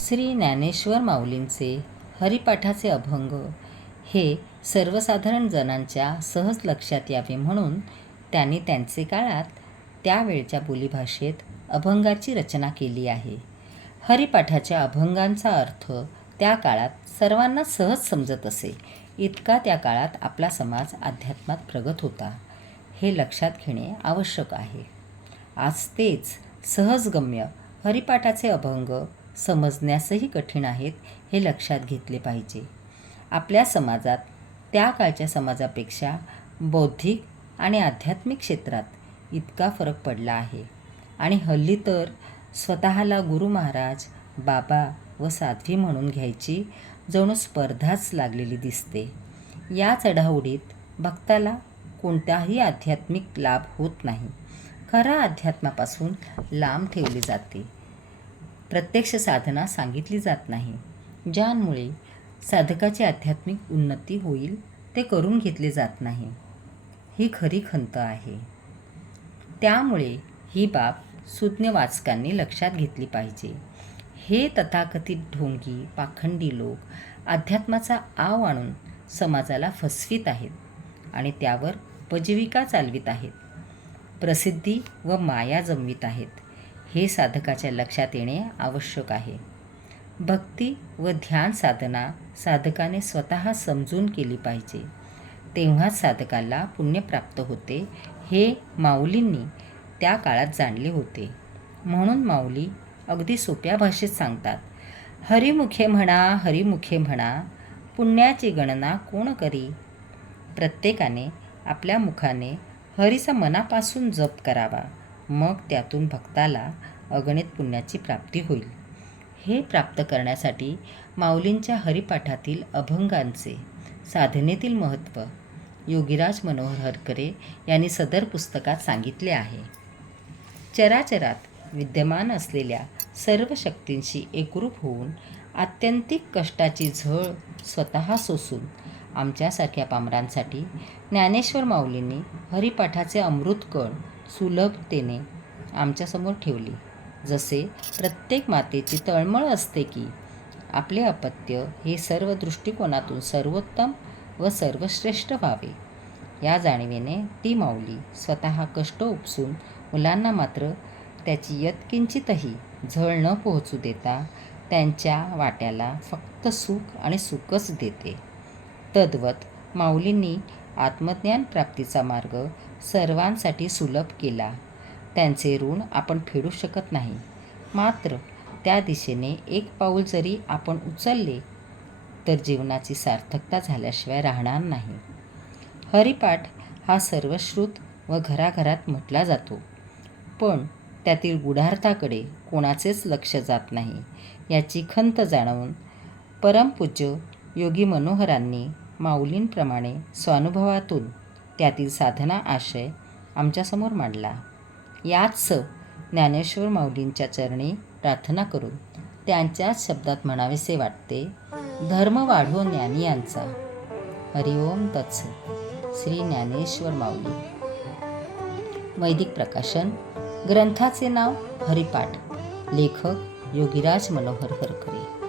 श्री ज्ञानेश्वर माऊलींचे हरिपाठाचे अभंग हे सर्वसाधारण जणांच्या सहज लक्षात यावे म्हणून त्यांनी त्यांचे काळात त्यावेळच्या बोलीभाषेत अभंगाची रचना केली आहे. हरिपाठाच्या अभंगांचा अर्थ त्या काळात सर्वांना सहज समजत असे. इतका त्या काळात आपला समाज अध्यात्मात प्रगत होता. हे लक्षात घेणे आवश्यक आहे. आज तेच सहजगम्य हरिपाठाचे अभंग समजण्यासही कठीण आहेत हे लक्षात घेतले पाहिजे. आपल्या समाजात त्या काळच्या समाजापेक्षा बौद्धिक आणि आध्यात्मिक क्षेत्रात इतका फरक पडला आहे. आणि हल्ली तर स्वतःला गुरु महाराज बाबा व साध्वी म्हणून घ्यायची जणू स्पर्धाच लागलेली दिसते. या चढाओढीत भक्ताला कोणताही आध्यात्मिक लाभ होत नाही. खरा अध्यात्मापासून लांब ठेवले जाते. प्रत्यक्ष साधना सांगितली जात नाही. ज्यामुळे साधकाची आध्यात्मिक उन्नती होईल ते करून घेतले जात नाही. ही खरी खंत आहे. त्यामुळे ही बाब सुज्ञ वाचकांनी लक्षात घेतली पाहिजे. हे तथाकथित ढोंगी पाखंडी लोक अध्यात्माचा आव आणून समाजाला फसवीत आहेत आणि त्यावर उपजीविका चालवित आहेत. प्रसिद्धी व माया जमवित आहेत. हे साधकाच्या लक्षात येणे आवश्यक आहे. भक्ती व ध्यान साधना साधकाने स्वतः समजून केली पाहिजे. तेव्हाच साधकाला पुण्य प्राप्त होते हे माऊलींनी त्या काळात जाणले होते. म्हणून माऊली अगदी सोप्या भाषेत सांगतात हरिमुखे म्हणा हरिमुखे म्हणा पुण्याची गणना कोण करी? प्रत्येकाने आपल्या मुखाने हरीचा मनापासून जप करावा. मग त्यातून भक्ताला अगणित पुण्याची प्राप्ती होईल. हे प्राप्त करण्यासाठी माऊलींच्या हरिपाठातील अभंगांचे साधनेतील महत्त्व योगीराज मनोहर हरकरे यांनी सदर पुस्तकात सांगितले आहे. चराचरात विद्यमान असलेल्या सर्व शक्तींशी एकरूप होऊन आत्यंतिक कष्टाची झळ स्वतः सोसून आमच्यासारख्या पामरांसाठी ज्ञानेश्वर माऊलींनी हरिपाठाचे अमृतकण सुलभतेने आमच्यासमोर ठेवली. जसे प्रत्येक मातेची तळमळ असते की आपले अपत्य हे सर्व दृष्टिकोनातून सर्वोत्तम व सर्वश्रेष्ठ व्हावे. या जाणीवेने ती माऊली स्वतः कष्ट उपसून मुलांना मात्र त्याची यत्किंचितही झळ न पोहोचू देता त्यांच्या वाट्याला फक्त सुख आणि सुखच देते. तद्वत माऊलींनी आत्मज्ञान प्राप्तीचा मार्ग सर्वांसाठी सुलभ केला. त्यांचे ऋण आपण फेडू शकत नाही. मात्र त्या दिशेने एक पाऊल जरी आपण उचलले तर जीवनाची सार्थकता झाल्याशिवाय राहणार नाही. हरिपाठ हा सर्वश्रुत व घराघरात म्हटला जातो. पण त्यातील गुढार्थाकडे कोणाचेच लक्ष जात नाही याची खंत जाणवून परमपूज्य योगी मनोहरांनी माऊलींप्रमाणे स्वानुभवातून त्यातील साधना आशय आमच्यासमोर मांडला. याच ज्ञानेश्वर माऊलींच्या चरणी प्रार्थना करून त्यांच्याच शब्दात म्हणावेसे वाटते धर्म वाढो ज्ञानी यांचा. हरिओम तत्स. श्री ज्ञानेश्वर माऊली. वैदिक प्रकाशन. ग्रंथाचे नाव हरिपाठ. लेखक योगीराज मनोहर हरकरे